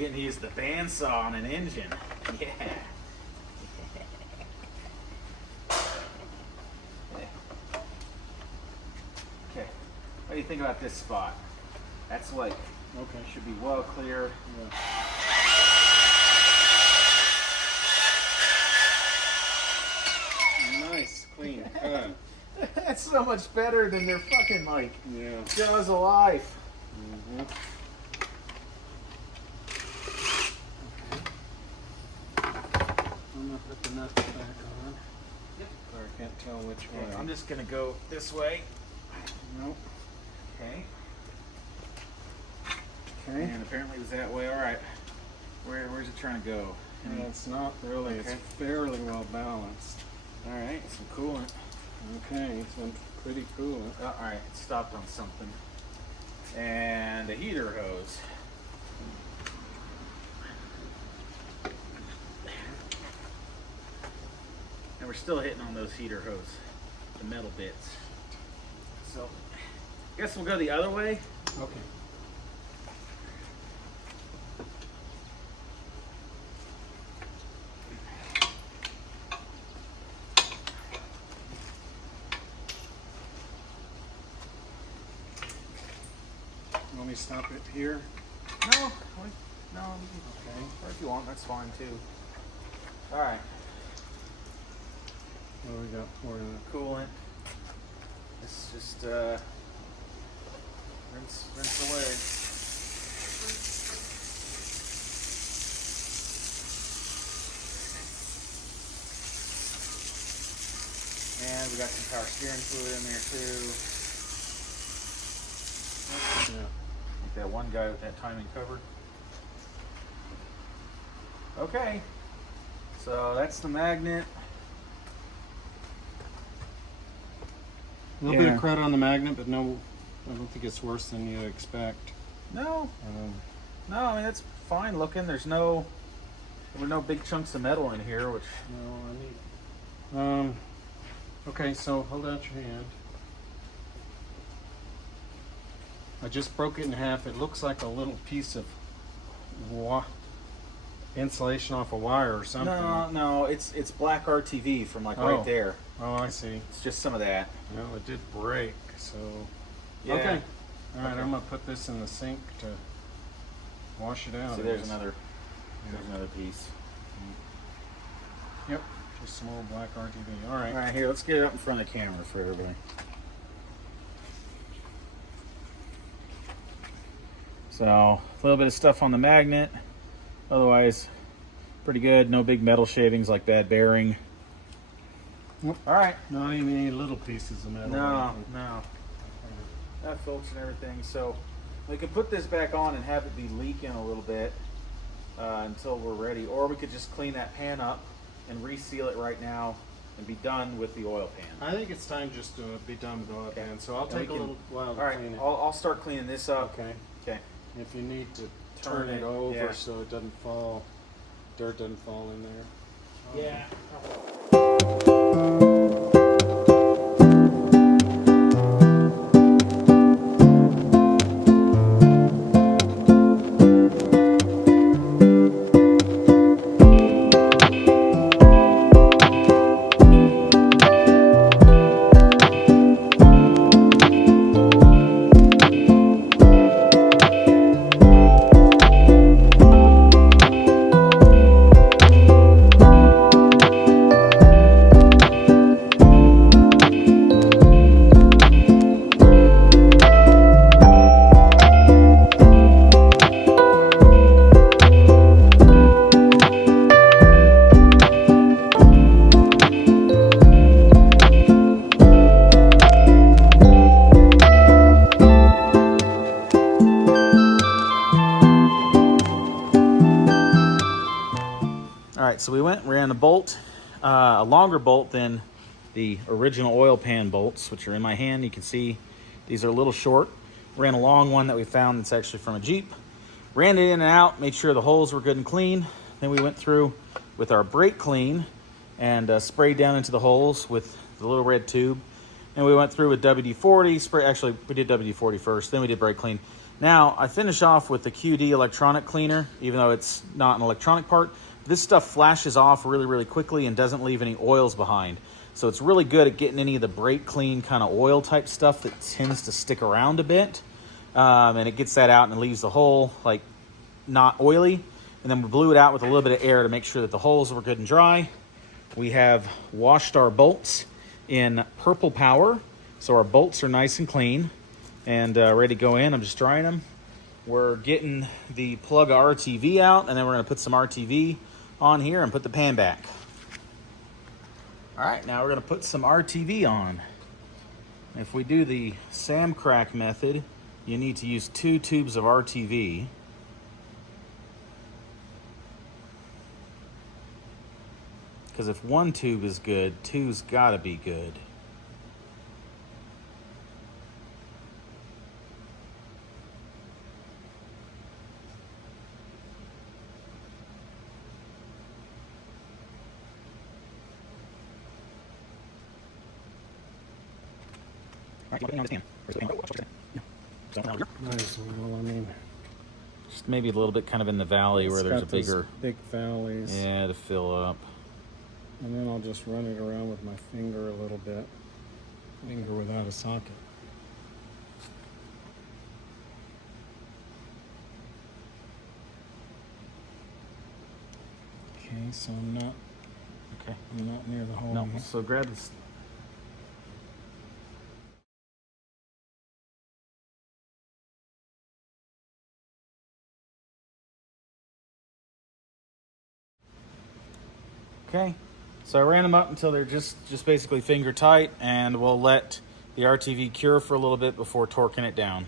Getting to use the bandsaw on an engine. Yeah. Okay. What do you think about this spot? That's like, okay, should be well clear. Yeah. Nice, clean cut. That's so much better than their fucking like Jaws of Life. Mm-hmm. I'm gonna put the nuts back on. Yep. Or I can't tell which way. I'm just gonna go this way. Nope. Okay. Okay. And apparently it was that way. All right. Where's it trying to go? No, it's not really. Okay. It's fairly well balanced. All right. Some coolant. Okay, some pretty coolant. All right. It stopped on something. And a heater hose. And we're still hitting on those heater hose, the metal bits. So, I guess we'll go the other way. Okay. Want me to stop it here? No, okay. Or if you want, that's fine too. All right. What do we got for you? Coolant. It's just rinse away. And we got some power steering fluid in there too. Yeah. Like that one guy with that timing cover. Okay. So that's the magnet. A little bit of crud on the magnet, but no, I don't think it's worse than you expect. No. No, I mean that's fine looking. There were no big chunks of metal in here, which No, I need. Okay, so hold out your hand. I just broke it in half. It looks like a little piece of insulation off a wire or something. No, it's black RTV from like right there. Oh, I see. It's just some of that. No, it did break, so. Yeah. Okay. All right, I'm gonna put this in the sink to wash it out. See, there's another piece. Yep, just some old black RTV. All right. All right, here, let's get it up in front of the camera for everybody. So, a little bit of stuff on the magnet. Otherwise, pretty good. No big metal shavings like bad bearing. Yep. All right. Not even any little pieces of metal. No. That filter and everything. So, we could put this back on and have it be leaking a little bit until we're ready. Or we could just clean that pan up and reseal it right now and be done with the oil pan. I think it's time just to be done with the oil pan, so I'll take a little while to clean it. I'll start cleaning this up. Okay. Okay. If you need to turn it over so it doesn't fall, dirt doesn't fall in there. Yeah. So we ran a bolt, a longer bolt than the original oil pan bolts, which are in my hand. You can see these are a little short. Ran a long one that we found that's actually from a Jeep. Ran it in and out, made sure the holes were good and clean. Then we went through with our brake clean and sprayed down into the holes with the little red tube. And we went through with WD-40, actually we did WD-40 first, then we did brake clean. Now, I finish off with the QD electronic cleaner, even though it's not an electronic part. This stuff flashes off really, really quickly and doesn't leave any oils behind. So it's really good at getting any of the brake clean kind of oil type stuff that tends to stick around a bit. And it gets that out and it leaves the hole like not oily. And then we blew it out with a little bit of air to make sure that the holes were good and dry. We have washed our bolts in purple power. So our bolts are nice and clean and ready to go in. I'm just drying them. We're getting the plug of RTV out, and then we're gonna put some RTV on here and put the pan back. All right, now we're gonna put some RTV on. If we do the SAM crack method, you need to use 2 tubes of RTV. Because if 1 tube is good, 2's gotta be good. Nice. Well, I mean, Just maybe a little bit kind of in the valley where there's a got those bigger, big valleys. yeah, to fill up. And then I'll just run it around with my finger a little bit. Finger without a socket. Okay, so I'm not near the hole. No, Yet. so grab this. Okay, so I ran them up until they're just basically finger tight, and we'll let the RTV cure for a little bit before torquing it down.